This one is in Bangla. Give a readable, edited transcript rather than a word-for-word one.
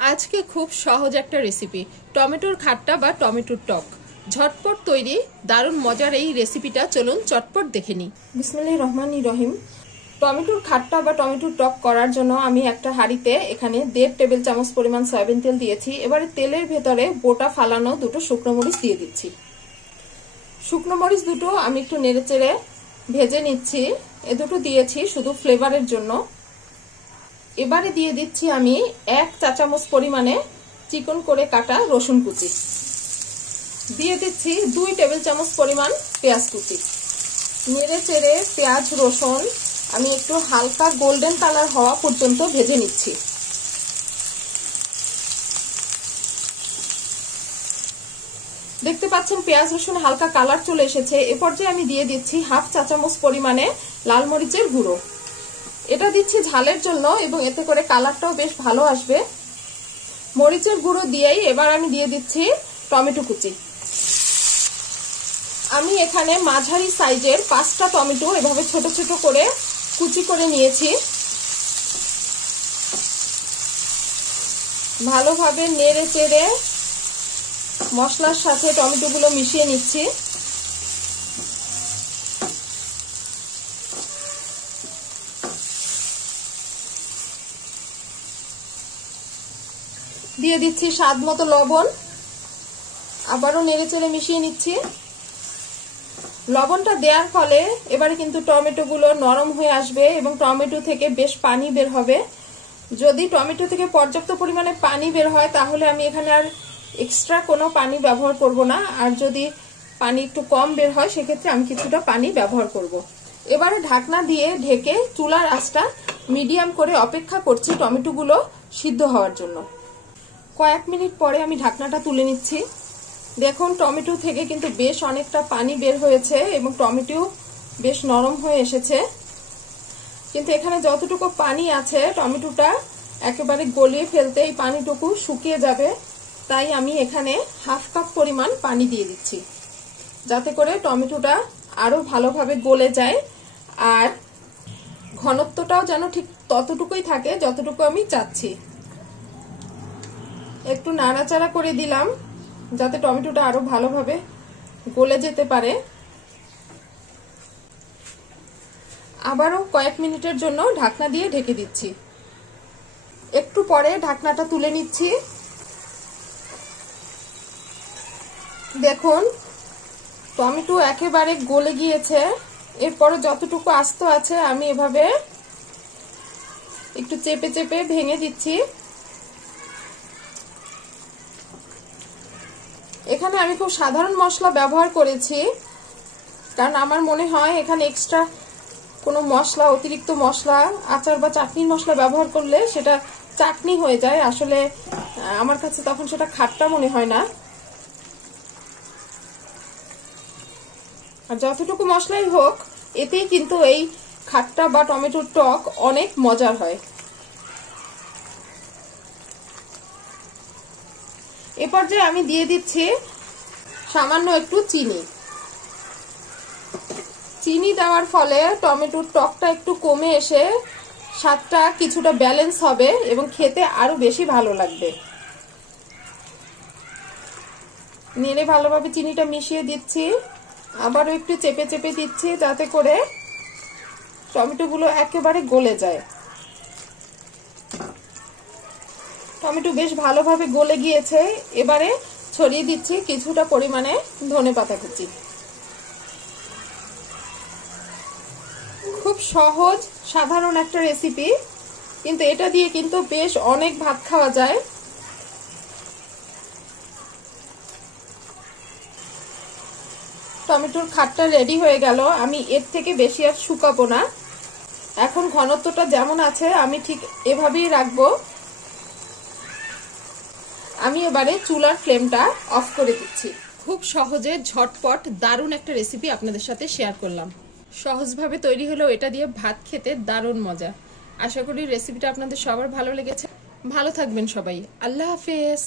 আজকে খুব সহজ একটা রেসিপি, টমেটোর খাট্টা বা টমেটোর টক। ঝটপট তৈরি দারুণ মজার এই রেসিপিটা চলুন চটপট দেখে নিই। বিসমিল্লাহির রহমানির রহিম। টমেটোর খাট্টা বা টমেটোর টক করার জন্য আমি একটা হাঁড়িতে এখানে 1.5 টেবিল চামচ পরিমাণ সয়াবিন তেল দিয়েছি। এবারে তেলের ভেতরে বোটা ফালানো দুটো শুকনো মরিচ দিয়ে দিচ্ছি। শুকনো মরিচ দুটো আমি একটু নেড়েচেড়ে ভেজে নিচ্ছি। এ দুটো দিয়েছি শুধু ফ্লেভারের জন্য। এবারে দিয়ে দিচ্ছি আমি 1 চা চামচ পরিমাণে চিকন করে কাটা রসুন কুচি। দিয়ে দিচ্ছি 2 টেবিল চামচ পরিমাণ পেঁয়াজ কুচি। নেড়ে চেড়ে পেঁয়াজ রসুন আমি একটু হালকা গোল্ডেন কালার হওয়া পর্যন্ত ভেজে নিচ্ছি। দেখতে পাচ্ছেন পেঁয়াজ রসুন হালকা কালার চলে এসেছে। এ পর্যায়ে আমি দিয়ে দিচ্ছি 1/2 চা চামচ পরিমাণে লাল মরিচের গুঁড়ো। এটা দিচ্ছি ঝালের জন্য এবং এতে করে কালারটাও বেশ ভালো আসবে। মরিচের গুঁড়ো দিয়েই এবার আমি দিয়ে দিচ্ছি টমেটো কুচি। আমি এখানে মাঝারি সাইজের 5টা টমেটো এভাবে ছোট ছোট করে কুচি করে নিয়েছি। ভালোভাবে নেড়ে চেড়ে মশলার সাথে টমেটোগুলো মিশিয়ে নিচ্ছি। দিয়ে দিচ্ছি স্বাদ মতো লবণ। আবারও নেড়ে চেড়ে মিশিয়ে নিচ্ছি। লবণটা দেওয়ার ফলে এবারে কিন্তু টমেটোগুলো নরম হয়ে আসবে এবং টমেটো থেকে বেশ পানি বের হবে। যদি টমেটো থেকে পর্যাপ্ত পরিমাণে পানি বের হয় তাহলে আমি এখানে আর এক্সট্রা কোনো পানি ব্যবহার করব না। আর যদি পানি একটু কম বের হয় সেক্ষেত্রে আমি কিছুটা পানি ব্যবহার করব। এবারে ঢাকনা দিয়ে ঢেকে চুলার আঁচটা মিডিয়াম করে অপেক্ষা করছি টমেটোগুলো সিদ্ধ হওয়ার জন্য। কয়েক মিনিট পরে আমি ঢাকনাটা তুলে নিচ্ছি। দেখুন টমেটো থেকে কিন্তু বেশ অনেকটা পানি বের হয়েছে এবং টমেটো বেশ নরম হয়ে এসেছে। কিন্তু এখানে যতটুকু পানি আছে টমেটোটা একেবারে গলিয়ে ফেলতে এই পানিটুকু শুকিয়ে যাবে। তাই আমি এখানে 1/2 কাপ পরিমাণ পানি দিয়ে দিচ্ছি, যাতে করে টমেটোটা আরো ভালোভাবে গলে যায় আর ঘনত্বটাও যেন ঠিক ততটুকুই থাকে যতটুকু আমি চাচ্ছি। একটু নাড়াচাড়া করে দিলাম যাতে টমেটোটা আরো ভালোভাবে গলে যেতে পারে। আবারও কয়েক মিনিটের জন্য ঢাকনা দিয়ে ঢেকে দিচ্ছি। একটু পরে ঢাকনাটা তুলে নিচ্ছি। দেখুন টমেটো একেবারে গলে গিয়েছে। এরপরে যতটুকু আস্ত আছে আমি এভাবে একটু চেপে চেপে ভেঙে দিচ্ছি। এখানে আমি খুব সাধারণ মশলা ব্যবহার করেছি, কারণ আমার মনে হয় এখানে এক্সট্রা কোনো মশলা, অতিরিক্ত মশলা, আচার বা চাটনির মশলা ব্যবহার করলে সেটা চাটনি হয়ে যায়। আসলে আমার কাছে তখন সেটা খাট্টা মনে হয় না। আর যতটুকু মশলাই হোক এতেই কিন্তু এই খাট্টা বা টমেটোর টক অনেক মজার হয়। এ পর্যায়ে আমি দিয়ে দিচ্ছি সামান্য একটু চিনি। চিনি দেওয়ার ফলে টমেটোর টকটা একটু কমে এসে স্বাদটা কিছুটা ব্যালেন্স হবে এবং খেতে আরো বেশি ভালো লাগবে। নেড়ে ভালোভাবে চিনিটা মিশিয়ে দিচ্ছি। আবারও একটু চেপে চেপে দিচ্ছি যাতে করে টমেটোগুলো একেবারে গলে যায়। টমেটো বেশ ভালোভাবে গলে গিয়েছে। এবারে ছড়িয়ে দিচ্ছি কিছুটা পরিমাণে ধনেপাতা কুচি। খুব সহজ সাধারণ একটা রেসিপি, কিন্তু এটা দিয়ে কিন্তু বেশ অনেক ভাত খাওয়া যায়। টমেটোর খাটটা রেডি হয়ে গেল। আমি এর থেকে বেশি আর শুকাবো না। এখন ঘনত্বটা যেমন আছে আমি ঠিক এভাবেই রাখবো। আমি এবারে চুলার ফ্লেমটা অফ করে দিচ্ছি। খুব সহজে ঝটপট দারুণ একটা রেসিপি আপনাদের সাথে শেয়ার করলাম। সহজভাবে তৈরি হলেও এটা দিয়ে ভাত খেতে দারুণ মজা। আশা করি রেসিপিটা আপনাদের সবার ভালো লেগেছে। ভালো থাকবেন সবাই। আল্লাহ হাফেজ।